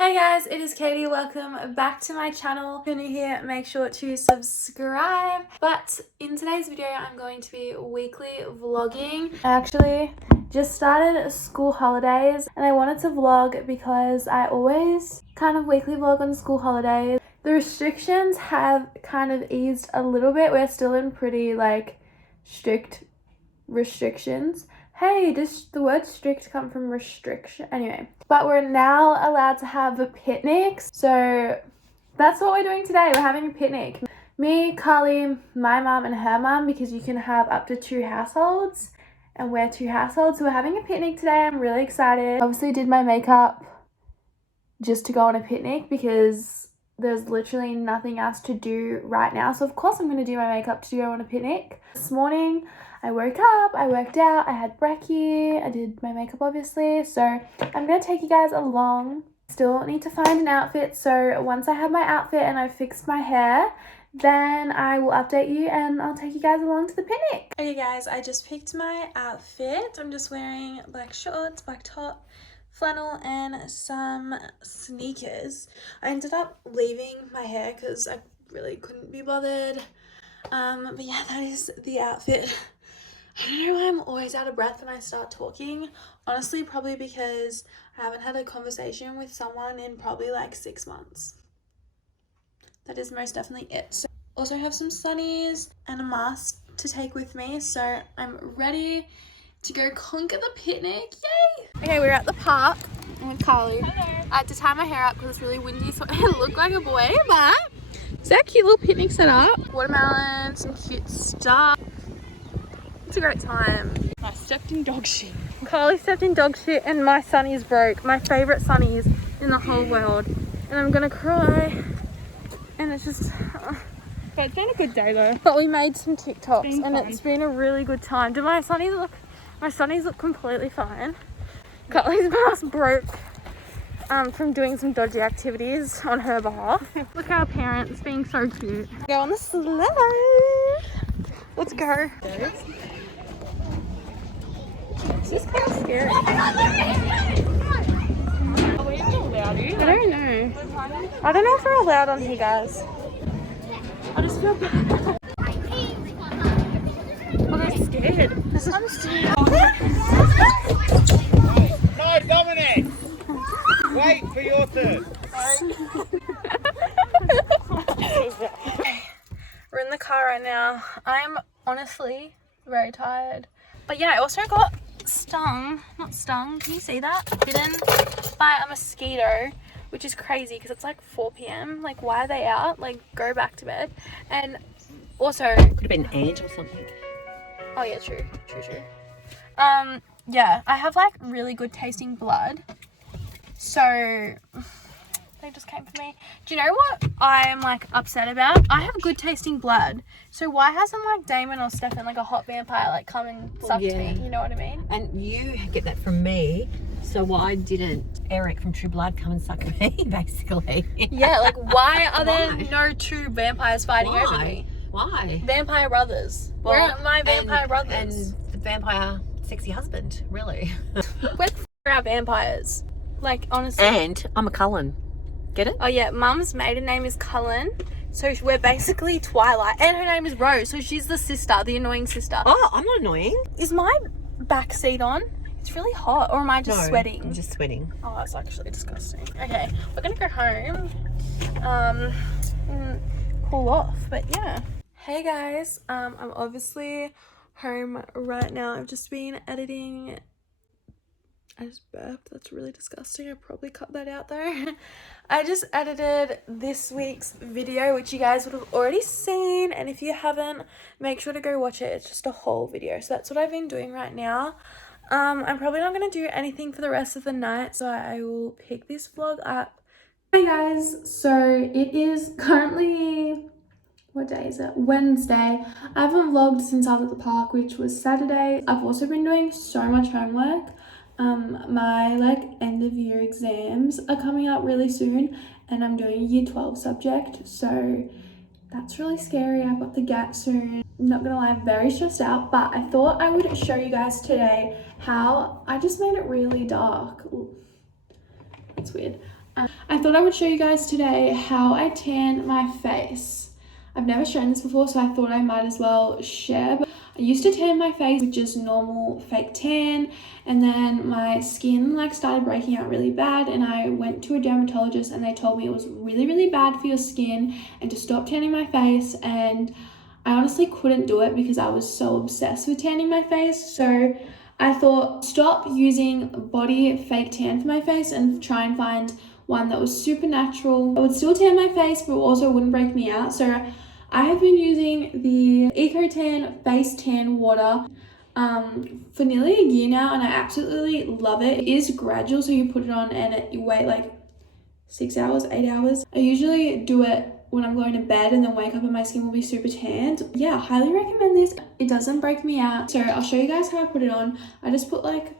Hey guys, it is Katie. Welcome back to my channel. If you're new here, make sure to subscribe. But in today's video, I'm going to be weekly vlogging. I actually just started school holidays and I wanted to vlog because I always kind of weekly vlog on school holidays. The restrictions have kind of eased a little bit. We're still in pretty strict restrictions. Hey, does the word strict come from restriction? Anyway, but we're now allowed to have picnics. So that's what we're doing today. We're having a picnic. Me, Carly, my mum and her mum, because you can have up to 2 households and we're 2 households. So we're having a picnic today. I'm really excited. Obviously did my makeup just to go on a picnic because there's literally nothing else to do right now. So of course I'm going to do my makeup to go on a picnic. This morning I woke up, I worked out, I had brekkie, I did my makeup obviously. So I'm going to take you guys along. Still need to find an outfit. So once I have my outfit and I've fixed my hair, then I will update you and I'll take you guys along to the picnic. Okay guys, I just picked my outfit. I'm just wearing black shorts, black top, flannel and some sneakers. I ended up leaving my hair because I really couldn't be bothered. But yeah, that is the outfit. I don't know why I'm always out of breath when I start talking. Honestly, probably because I haven't had a conversation with someone in probably 6 months. That is most definitely it. So also have some sunnies and a mask to take with me. So I'm ready to go conquer the picnic. Yay! Okay, we're at the park with Carly. Hello. I had to tie my hair up because it's really windy, so I look like a boy, but it's our cute little picnic set up. Watermelon, some cute stuff. It's a great time. I stepped in dog shit. Carly stepped in dog shit and my sunnies broke. My favourite sunnies in the whole world. And I'm gonna cry. And it's just... But it's been a good day though. But we made some TikToks and fun. it's been a really good time. Do my sunnies look... My sunnies look completely fine. Carly's mask broke from doing some dodgy activities on her behalf. Look at our parents being so cute. Go on the slide. Let's go. This is kind of scary. Are we allowed to? I don't know. I don't know if we're allowed on here, guys. I just feel bad. Oh, they're scared. I'm scared. No, Dominic! Wait for your turn. We're in the car right now. I'm honestly very tired. But yeah, I also got not stung, can you see that? Bitten by a mosquito, which is crazy because it's 4 p.m. Why are they out? Go back to bed. And also... Could have been an ant or something. Oh yeah, true. Yeah, I have really good tasting blood. So they just came for me. Do you know what I'm upset about? I have good tasting blood. So why hasn't Damon or Stefan, a hot vampire, come and suck me? You know what I mean? And you get that from me, so why didn't Eric from True Blood come and suck me, basically? Yeah, why are there no 2 vampires fighting over me? Why? Vampire brothers. Where are my vampire brothers? And the vampire sexy husband, really. Where the f*** are our vampires? Honestly. And I'm a Cullen. Get it? Oh yeah, Mum's maiden name is Cullen. So we're basically Twilight. And her name is Rose. So she's the sister, the annoying sister. Oh, I'm not annoying. Is my back seat on? It's really hot. Or am I just sweating? I'm just sweating. Oh, that's actually disgusting. Okay, we're going to go home. And cool off. But yeah. Hey guys. I'm obviously home right now. I've just been editing... I just burped. That's really disgusting. I probably cut that out though. I just edited this week's video, which you guys would have already seen. And if you haven't, make sure to go watch it. It's just a whole video. So that's what I've been doing right now. I'm probably not going to do anything for the rest of the night. So I will pick this vlog up. Hey guys. So it is currently... What day is it? Wednesday. I haven't vlogged since I was at the park, which was Saturday. I've also been doing so much homework. My end of year exams are coming up really soon and I'm doing a year 12 subject, so that's really scary. I've got the GAT soon. I'm not gonna lie, I'm very stressed out, but I thought I would show you guys today how I just made it really dark. Ooh, that's weird. I thought I would show you guys today how I tan my face. I've never shown this before, so I thought I might as well share. But I used to tan my face with just normal fake tan, and then my skin like started breaking out really bad, and I went to a dermatologist and they told me it was really, really bad for your skin and to stop tanning my face. And I honestly couldn't do it because I was so obsessed with tanning my face. So I thought, stop using body fake tan for my face and try and find one that was super natural. I would still tan my face, but also wouldn't break me out. So I have been using the Eco Tan Face Tan Water for nearly a year now, and I absolutely love it. It is gradual, so you put it on and you wait like 6 hours, 8 hours. I usually do it when I'm going to bed and then wake up and my skin will be super tanned. Yeah, highly recommend this. It doesn't break me out. So I'll show you guys how I put it on. I just put like,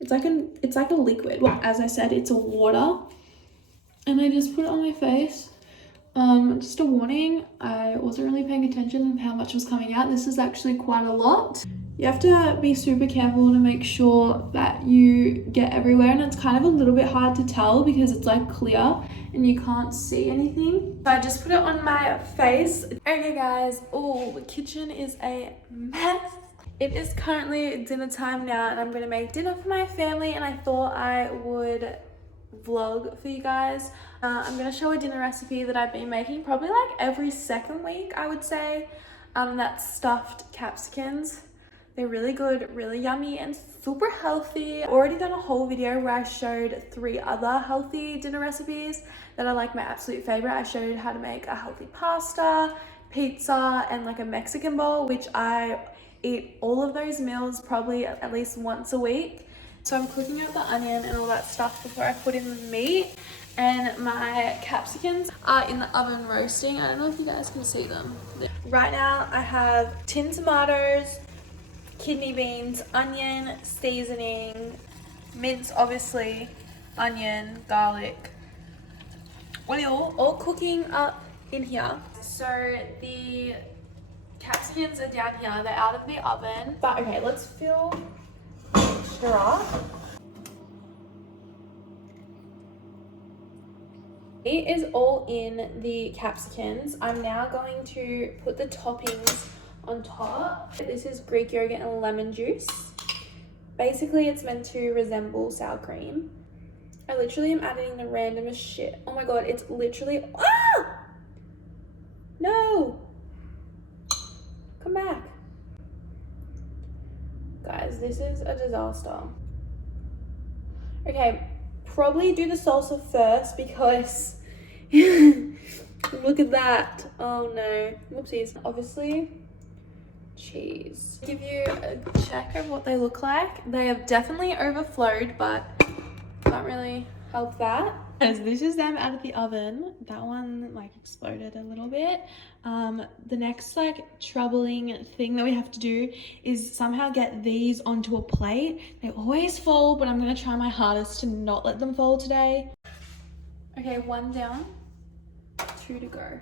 it's like a liquid. Well, as I said, it's a water. And I just put it on my face. Just a warning, I wasn't really paying attention to how much was coming out. This is actually quite a lot. You have to be super careful to make sure that you get everywhere, and it's kind of a little bit hard to tell because it's like clear and you can't see anything. So I just put it on my face. Okay guys, oh, the kitchen is a mess. It is currently dinner time now and I'm gonna make dinner for my family, and I thought I would vlog for you guys. I'm gonna show a dinner recipe that I've been making probably like every second week, I would say. That's stuffed capsicums. They're really good, really yummy, and super healthy. I've already done a whole video where I showed 3 other healthy dinner recipes that are like my absolute favorite. I showed how to make a healthy pasta, pizza, and like a Mexican bowl, which I eat all of those meals probably at least once a week. So I'm cooking up the onion and all that stuff before I put in the meat, and my capsicums are in the oven roasting. I don't know if you guys can see them. Right now I have tin tomatoes, kidney beans, onion, seasoning, mince obviously, onion, garlic, oil, all cooking up in here. So the capsicums are down here, they're out of the oven. But okay, let's fill the mixture up. It is all in the capsicums. I'm now going to put the toppings on top. This is Greek yogurt and lemon juice. Basically, it's meant to resemble sour cream. I literally am adding the randomest shit. Oh my god, it's literally... Ah! No! Come back. Guys, this is a disaster. Okay, probably do the salsa first because look at that. Oh no, whoopsies. Obviously cheese. Give you a check of what they look like. They have definitely overflowed, but can't really help that. As this is them out of the oven. That one like exploded a little bit. The next like troubling thing that we have to do is somehow get these onto a plate. They always fall, but I'm gonna try my hardest to not let them fall today. Okay, 1 down, 2 to go.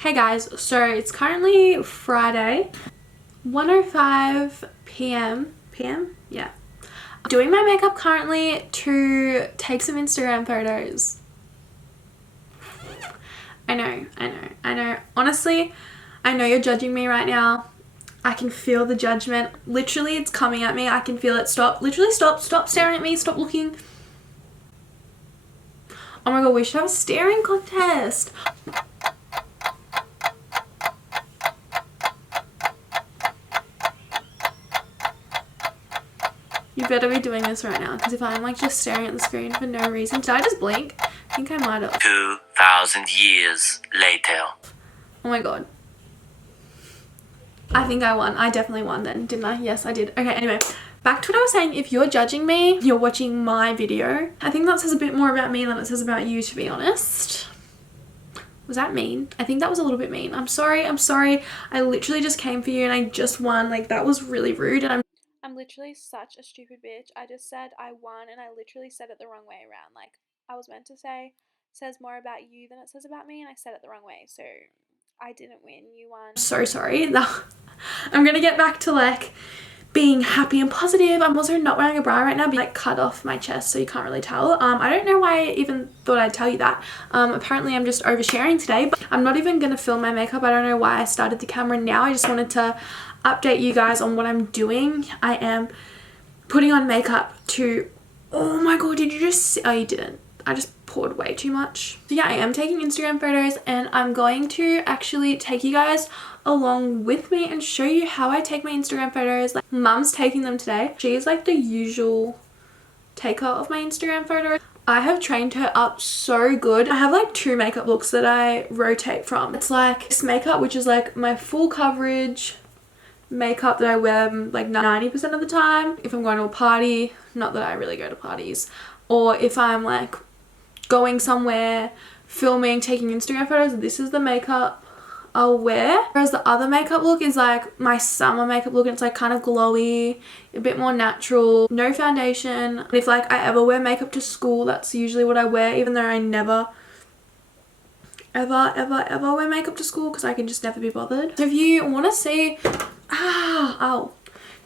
Hey guys, so it's currently Friday, 1:05 p.m. Yeah. I'm doing my makeup currently to take some Instagram photos. I know. Honestly, I know you're judging me right now. I can feel the judgment. Literally, it's coming at me. I can feel it. Stop. Literally, stop. Stop staring at me. Stop looking. Oh my god, we should have a staring contest. You better be doing this right now, because if I'm like just staring at the screen for no reason. Did I just blink? I think I might have. 2,000 years later. Oh my god. I think I won. I definitely won then, didn't I? Yes, I did. Okay, anyway. Back to what I was saying. If you're judging me, you're watching my video. I think that says a bit more about me than it says about you, to be honest. Was that mean? I think that was a little bit mean. I'm sorry. I literally just came for you and I just won. Like, that was really rude, and I'm literally such a stupid bitch. I just said I won and I literally said it the wrong way around. Like, I was meant to say says more about you than it says about me, and I said it the wrong way. So I didn't win, you won. So sorry. I'm gonna get back to like being happy and positive. I'm also not wearing a bra right now, but like cut off my chest so you can't really tell. I don't know why I even thought I'd tell you that. Apparently I'm just oversharing today, but I'm not even gonna film my makeup. I don't know why I started the camera now. I just wanted to update you guys on what I'm doing. I am putting on makeup to, oh my god, did you just see? Oh, you didn't. I just poured way too much. So yeah, I am taking Instagram photos, and I'm going to actually take you guys along with me and show you how I take my Instagram photos. Like, mum's taking them today. She's like the usual taker of my Instagram photos. I have trained her up so good. I have like 2 makeup looks that I rotate from. It's like this makeup, which is like my full coverage makeup that I wear like 90% of the time if I'm going to a party. Not that I really go to parties. Or if I'm like going somewhere, filming, taking Instagram photos, this is the makeup I'll wear. Whereas the other makeup look is like my summer makeup look, and it's like kind of glowy, a bit more natural, no foundation. And if like I ever wear makeup to school, that's usually what I wear, even though I never ever wear makeup to school because I can just never be bothered. So if you want to see, so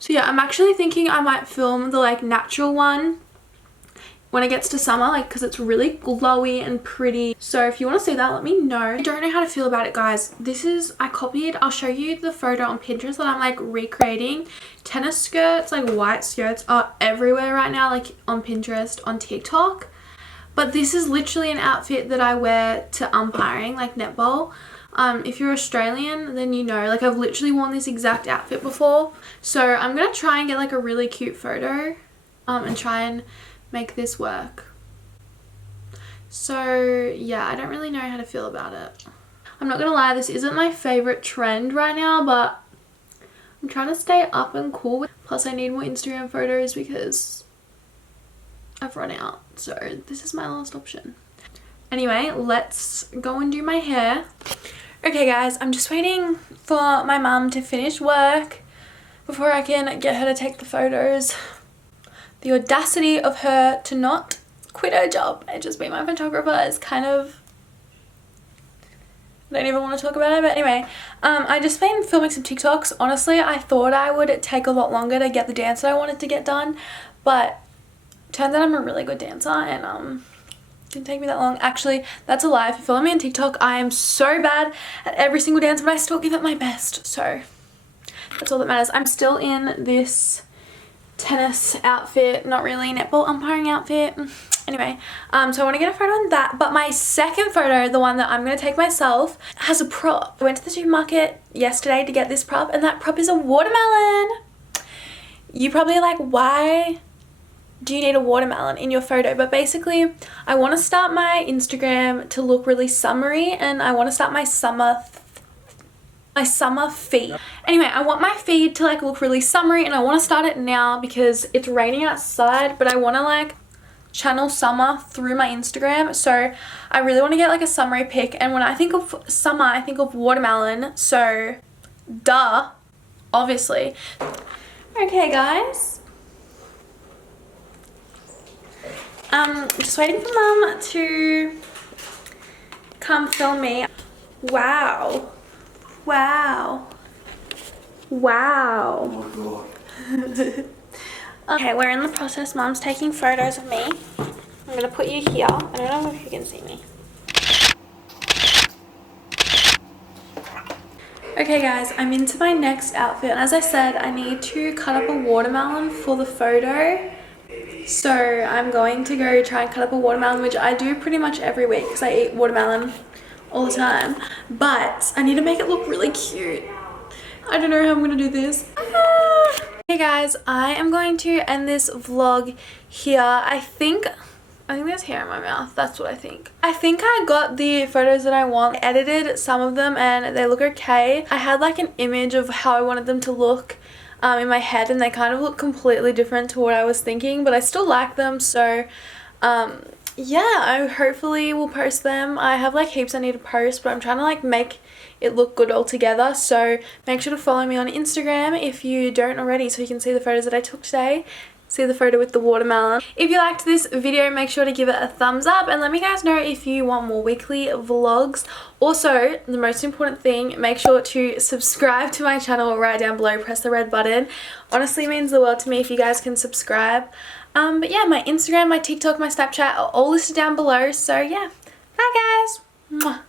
yeah, I'm actually thinking I might film the like natural one when it gets to summer, like because it's really glowy and pretty. So if you want to see that, let me know. I don't know how to feel about it, guys. This is, I copied, I'll show you the photo on Pinterest that I'm like recreating. Tennis skirts, like white skirts, are everywhere right now, like on Pinterest, on TikTok. But this is literally an outfit that I wear to umpiring, like netball. If you're Australian, then you know, like I've literally worn this exact outfit before. So I'm gonna try and get like a really cute photo and try and make this work. So yeah, I don't really know how to feel about it. I'm not gonna lie, this isn't my favorite trend right now, but I'm trying to stay up and cool. Plus I need more Instagram photos because I've run out, so this is my last option. Anyway, let's go and do my hair. Okay guys, I'm just waiting for my mum to finish work before I can get her to take the photos. The audacity of her to not quit her job and just be my photographer is kind of, I don't even want to talk about it. But anyway, I just been filming some TikToks. Honestly, I thought I would take a lot longer to get the dance that I wanted to get done, but turns out I'm a really good dancer, and didn't take me that long. Actually, that's a lie. If you follow me on TikTok, I am so bad at every single dance, but I still give it my best, so that's all that matters. I'm still in this tennis outfit, not really netball umpiring outfit. Anyway, so I want to get a photo on that, but my second photo, the one that I'm going to take myself, has a prop. I went to the supermarket yesterday to get this prop, and that prop is a watermelon. You probably are like, why do you need a watermelon in your photo? But basically, I want to start my Instagram to look really summery, and I want to start my summer feed. Anyway, I want my feed to like look really summery, and I want to start it now because it's raining outside, but I want to like channel summer through my Instagram. So I really want to get like a summery pic, and when I think of summer, I think of watermelon, so duh, obviously. Okay guys, just waiting for mum to come film me. Wow. Wow. Wow. Oh god. Okay, we're in the process. Mum's taking photos of me. I'm gonna put you here. I don't know if you can see me. Okay guys, I'm into my next outfit. As I said, I need to cut up a watermelon for the photo. So I'm going to go try and cut up a watermelon, which I do pretty much every week because I eat watermelon all the time, but I need to make it look really cute. I don't know how I'm gonna do this. Hey guys, I am going to end this vlog here. I think there's hair in my mouth. That's what I think. I think I got the photos that I want. I edited some of them and they look okay. I had like an image of how I wanted them to look in my head, and they kind of look completely different to what I was thinking, but I still like them. So yeah, I hopefully will post them. I have like heaps I need to post, but I'm trying to like make it look good all together. So make sure to follow me on Instagram if you don't already, so you can see the photos that I took today. See the photo with the watermelon. If you liked this video, make sure to give it a thumbs up and let me guys know if you want more weekly vlogs. Also, the most important thing, make sure to subscribe to my channel right down below. Press the red button. Honestly, it means the world to me if you guys can subscribe. But yeah, my Instagram, my TikTok, my Snapchat are all listed down below. So yeah, bye guys. Mwah.